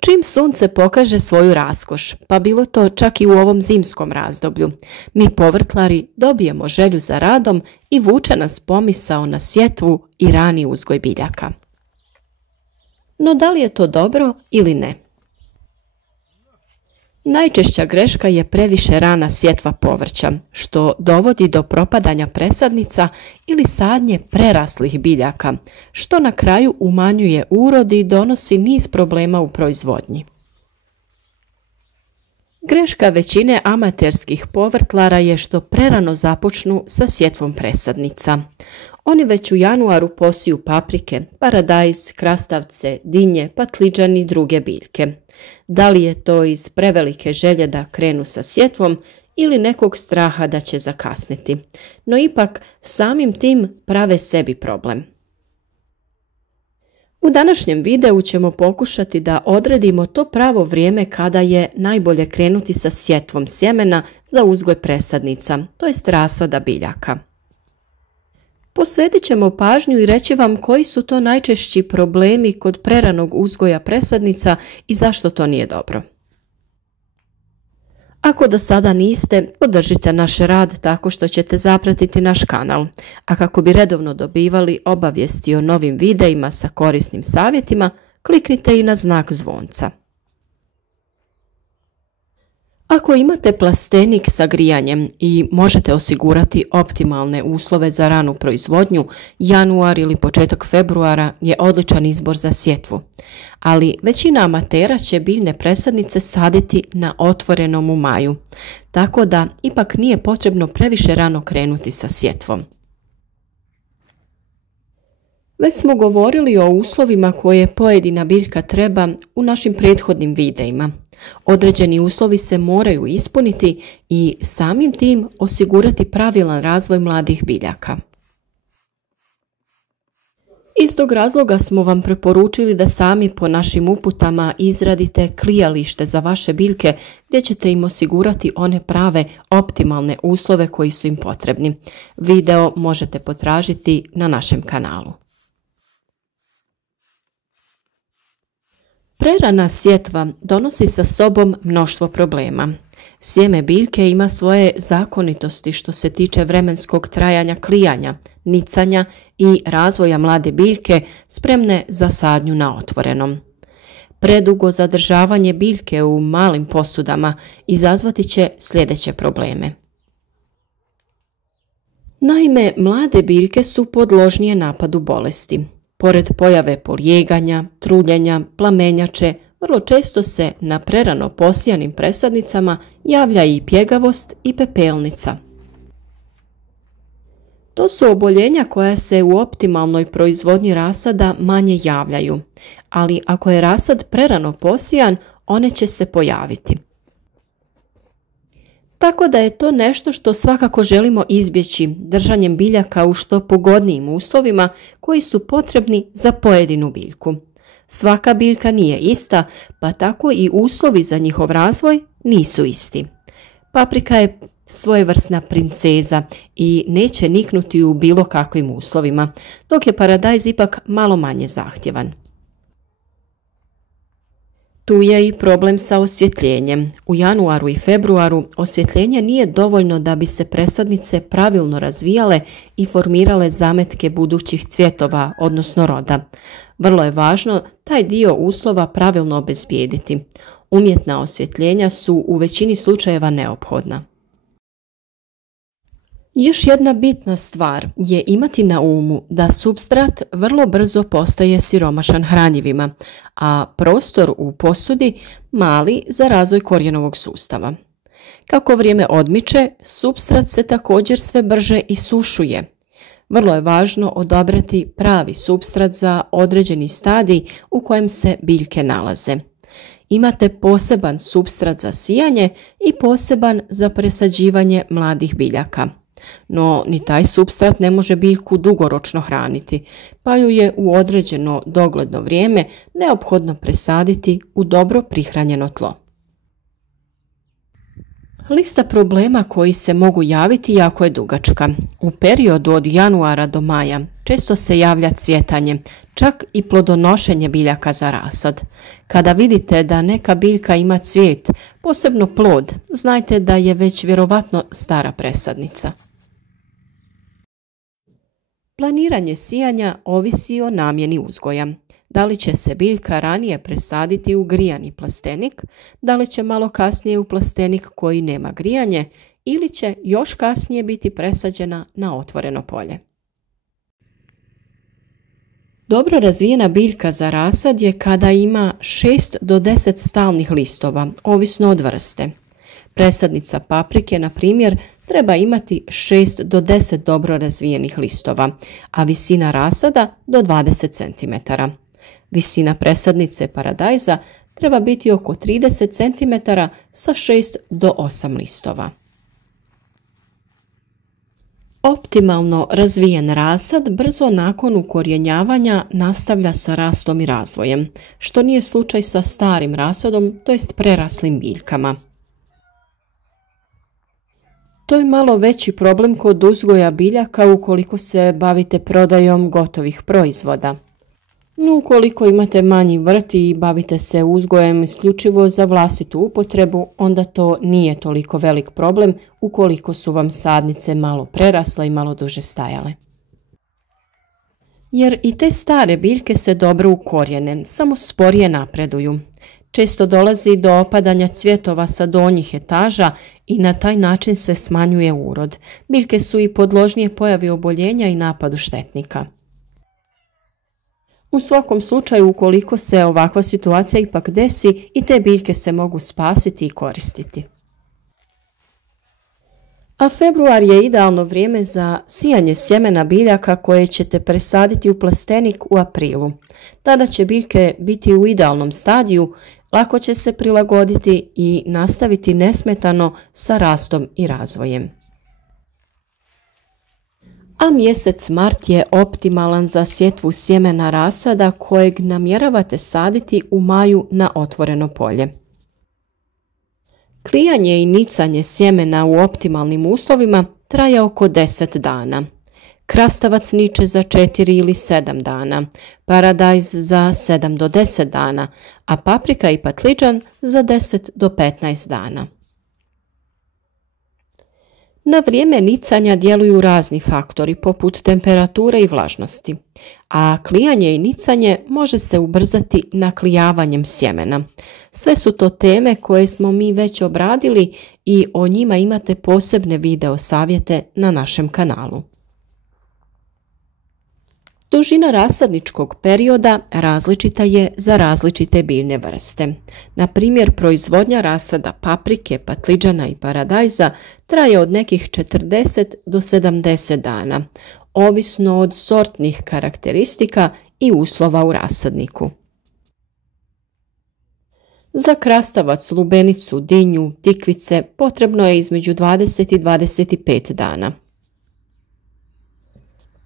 Čim sunce pokaže svoju raskoš, pa bilo to čak i u ovom zimskom razdoblju, mi povrtlari dobijemo želju za radom i vuče nas pomisao na sjetvu i rani uzgoj biljaka. No da li je to dobro ili ne? Najčešća greška je previše rana sjetva povrća, što dovodi do propadanja presadnica ili sadnje preraslih biljaka, što na kraju umanjuje urod i donosi niz problema u proizvodnji. Greška većine amaterskih povrtlara je što prerano započnu sa sjetvom presadnica. Oni već u januaru posiju paprike, paradajz, krastavce, dinje, patliđani i druge biljke. Da li je to iz prevelike želje da krenu sa sjetvom ili nekog straha da će zakasniti, no ipak samim tim prave sebi problem. U današnjem videu ćemo pokušati da odredimo to pravo vrijeme kada je najbolje krenuti sa sjetvom sjemena za uzgoj presadnica, to jest rasada biljaka. Posvetit ćemo pažnju i reći vam koji su to najčešći problemi kod preranog uzgoja presadnica i zašto to nije dobro. Ako do sada niste, podržite naš rad tako što ćete zapratiti naš kanal, a kako bi redovno dobivali obavijesti o novim videima sa korisnim savjetima, kliknite i na znak zvonca. Ako imate plastenik sa grijanjem i možete osigurati optimalne uslove za ranu proizvodnju, januar ili početak februara je odličan izbor za sjetvu. Ali većina amatera će biljne presadnice saditi na otvorenom u maju, tako da ipak nije potrebno previše rano krenuti sa sjetvom. Već smo govorili o uslovima koje pojedina biljka treba u našim prethodnim videima. Određeni uslovi se moraju ispuniti i samim tim osigurati pravilan razvoj mladih biljaka. Iz tog razloga smo vam preporučili da sami po našim uputama izradite klijalište za vaše biljke gdje ćete im osigurati one prave optimalne uslove koji su im potrebni. Video možete potražiti na našem kanalu. Prerana sjetva donosi sa sobom mnoštvo problema. Sjeme biljke ima svoje zakonitosti što se tiče vremenskog trajanja klijanja, nicanja i razvoja mlade biljke spremne za sadnju na otvorenom. Predugo zadržavanje biljke u malim posudama izazvati će sljedeće probleme. Naime, mlade biljke su podložnije napadu bolesti. Pored pojave polijeganja, truljenja, plamenjače, vrlo često se na prerano posijanim presadnicama javlja i pjegavost i pepelnica. To su oboljenja koja se u optimalnoj proizvodnji rasada manje javljaju, ali ako je rasad prerano posijan, one će se pojaviti. Tako da je to nešto što svakako želimo izbjeći držanjem biljaka u što pogodnijim uslovima koji su potrebni za pojedinu biljku. Svaka biljka nije ista, pa tako i uslovi za njihov razvoj nisu isti. Paprika je svojevrsna princeza i neće niknuti u bilo kakvim uslovima, dok je paradajz ipak malo manje zahtjevan. Tu je i problem sa osvjetljenjem. U januaru i februaru osvjetljenje nije dovoljno da bi se presadnice pravilno razvijale i formirale zametke budućih cvjetova, odnosno roda. Vrlo je važno taj dio uslova pravilno obezbijediti. Umjetna osvjetljenja su u većini slučajeva neophodna. Još jedna bitna stvar je imati na umu da supstrat vrlo brzo postaje siromašan hranjivima, a prostor u posudi mali za razvoj korijenovog sustava. Kako vrijeme odmiče, supstrat se također sve brže isušuje. Vrlo je važno odabrati pravi supstrat za određeni stadij u kojem se biljke nalaze. Imate poseban supstrat za sijanje i poseban za presađivanje mladih biljaka. No, ni taj supstrat ne može biljku dugoročno hraniti, pa ju je u određeno dogledno vrijeme neophodno presaditi u dobro prihranjeno tlo. Lista problema koji se mogu javiti jako je dugačka. U periodu od januara do maja često se javlja cvjetanje, čak i plodonošenje biljaka za rasad. Kada vidite da neka biljka ima cvijet, posebno plod, znajte da je već vjerovatno stara presadnica. Planiranje sijanja ovisi o namjeni uzgoja. Da li će se biljka ranije presaditi u grijani plastenik, da li će malo kasnije u plastenik koji nema grijanje ili će još kasnije biti presađena na otvoreno polje. Dobro razvijena biljka za rasad je kada ima 6 do 10 stalnih listova, ovisno od vrste. Presadnica paprike, na primjer, treba imati 6 do 10 dobro razvijenih listova, a visina rasada do 20 cm. Visina presadnice paradajza treba biti oko 30 cm sa 6 do 8 listova. Optimalno razvijen rasad brzo nakon ukorjenjavanja nastavlja sa rastom i razvojem, što nije slučaj sa starim rasadom, to jest preraslim biljkama. To je malo veći problem kod uzgoja biljaka ukoliko se bavite prodajom gotovih proizvoda. No, ukoliko imate manji vrt i bavite se uzgojem isključivo za vlastitu upotrebu, onda to nije toliko velik problem ukoliko su vam sadnice malo prerasle i malo duže stajale. Jer i te stare biljke se dobro ukorijene, samo sporije napreduju. Često dolazi do opadanja cvjetova sa donjih etaža i na taj način se smanjuje urod. Biljke su i podložnije pojavi oboljenja i napadu štetnika. U svakom slučaju, ukoliko se ovakva situacija ipak desi, i te biljke se mogu spasiti i koristiti. A februar je idealno vrijeme za sijanje sjemena biljaka koje ćete presaditi u plastenik u aprilu. Tada će biljke biti u idealnom stadiju, lako će se prilagoditi i nastaviti nesmetano sa rastom i razvojem. A mjesec mart je optimalan za sjetvu sjemena rasada kojeg namjeravate saditi u maju na otvoreno polje. Klijanje i nicanje sjemena u optimalnim uslovima traje oko 10 dana. Krastavac niče za 4 ili 7 dana, paradajz za 7 do 10 dana, a paprika i patliđan za 10 do 15 dana. Na vrijeme nicanja djeluju razni faktori poput temperature i vlažnosti, a klijanje i nicanje može se ubrzati naklijavanjem sjemena. Sve su to teme koje smo mi već obradili i o njima imate posebne video savjete na našem kanalu. Dužina rasadničkog perioda različita je za različite biljne vrste. Na primjer, proizvodnja rasada paprike, patliđana i paradajza traje od nekih 40 do 70 dana, ovisno od sortnih karakteristika i uslova u rasadniku. Za krastavac, lubenicu, dinju, tikvice potrebno je između 20 i 25 dana.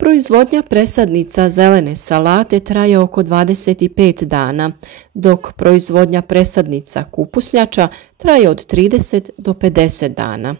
Proizvodnja presadnica zelene salate traje oko 25 dana, dok proizvodnja presadnica kupusnjača traje od 30 do 50 dana.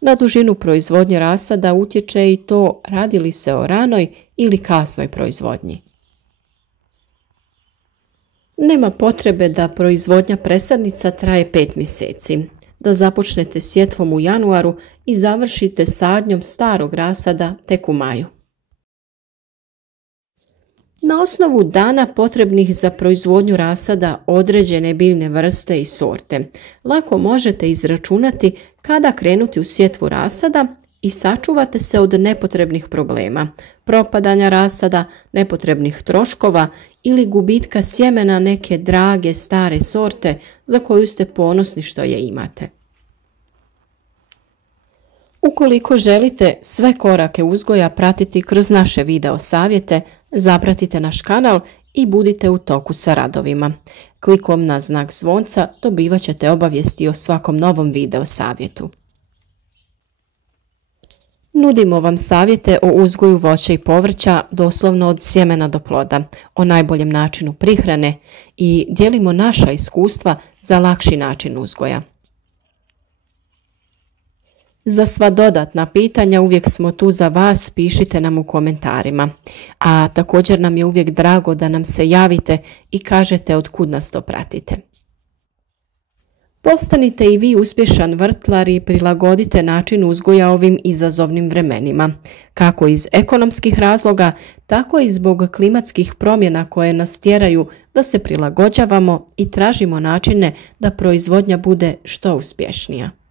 Na dužinu proizvodnje rasada utječe i to radi li se o ranoj ili kasnoj proizvodnji. Nema potrebe da proizvodnja presadnica traje 5 mjeseci, da započnete sjetvom u januaru i završite sadnjom starog rasada tek u maju. Na osnovu dana potrebnih za proizvodnju rasada određene biljne vrste i sorte, lako možete izračunati kada krenuti u sjetvu rasada i sačuvate se od nepotrebnih problema, propadanja rasada, nepotrebnih troškova ili gubitka sjemena neke drage stare sorte za koju ste ponosni što je imate. Ukoliko želite sve korake uzgoja pratiti kroz naše video savjete, zapratite naš kanal i budite u toku sa radovima. Klikom na znak zvonca dobivat ćete obavijesti o svakom novom video savjetu. Nudimo vam savjete o uzgoju voća i povrća doslovno od sjemena do ploda, o najboljem načinu prihrane i dijelimo naša iskustva za lakši način uzgoja. Za sva dodatna pitanja uvijek smo tu za vas, pišite nam u komentarima. A također nam je uvijek drago da nam se javite i kažete od kud nas to pratite. Postanite i vi uspješan vrtlar i prilagodite način uzgoja ovim izazovnim vremenima, kako iz ekonomskih razloga, tako i zbog klimatskih promjena koje nas tjeraju da se prilagođavamo i tražimo načine da proizvodnja bude što uspješnija.